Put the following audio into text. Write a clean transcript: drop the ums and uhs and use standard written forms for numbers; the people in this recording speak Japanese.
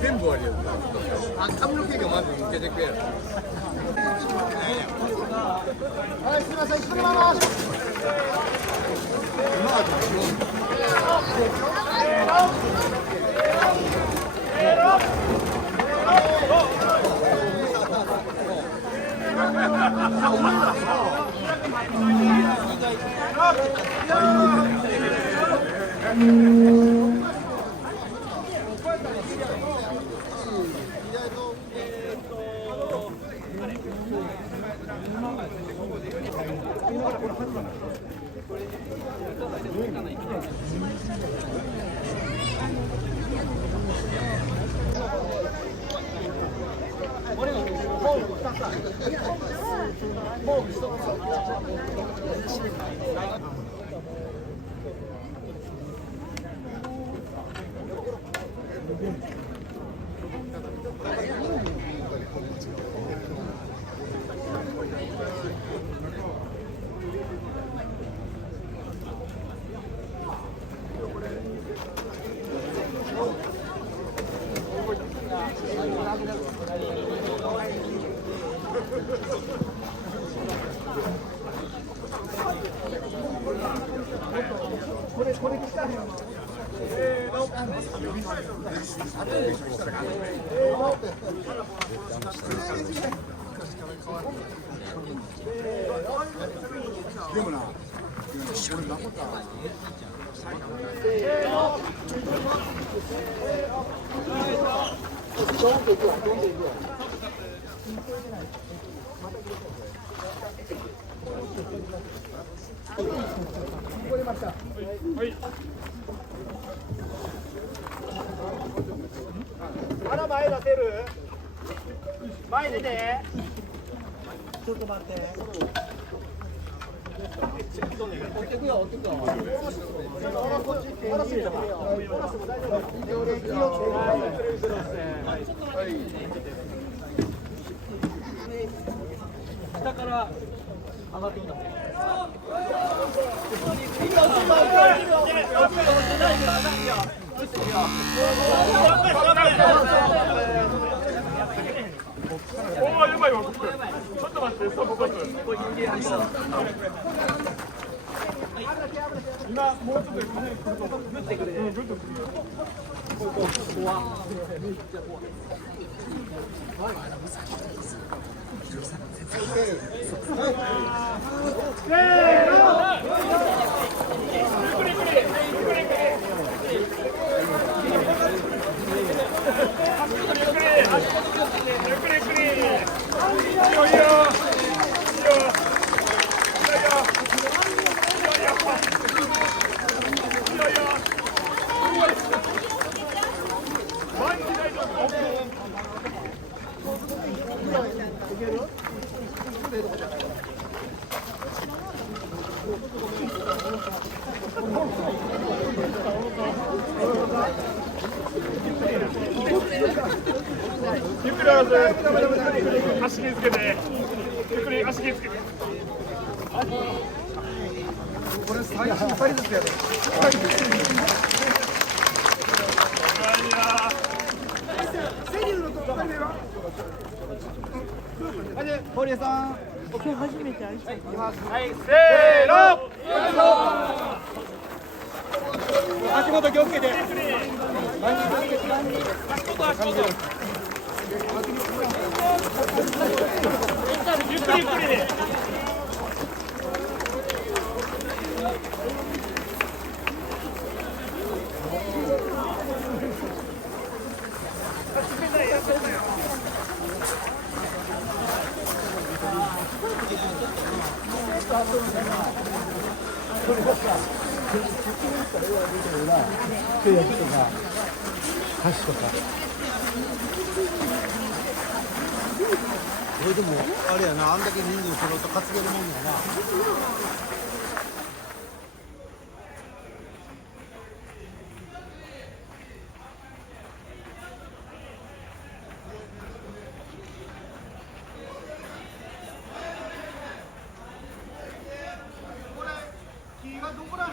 全部あるよ。髪の毛がまず抜けてくやろ。はい、すみません、そのまま。でもな、俺なことは。まだ前出せる？前出て。ちょっと待って。追ってくよ、追ってくよ。こっち行って。下から上がってきた。おお、やばいわ。ちょっと待って、ストップ。今もうちょっと風来ると思う。グッてくる。グッとくるよ。ゆっくり足気をつけて。ゆっくり足気をつけて。これ最初2人ずつやる。堀江さん。今日初めて挨拶。はい、せーの。足元気をつけて。ゆっくりゆっくりで。でもあれやな、あんだけ人数揃うと担げるもんやな。木がどこら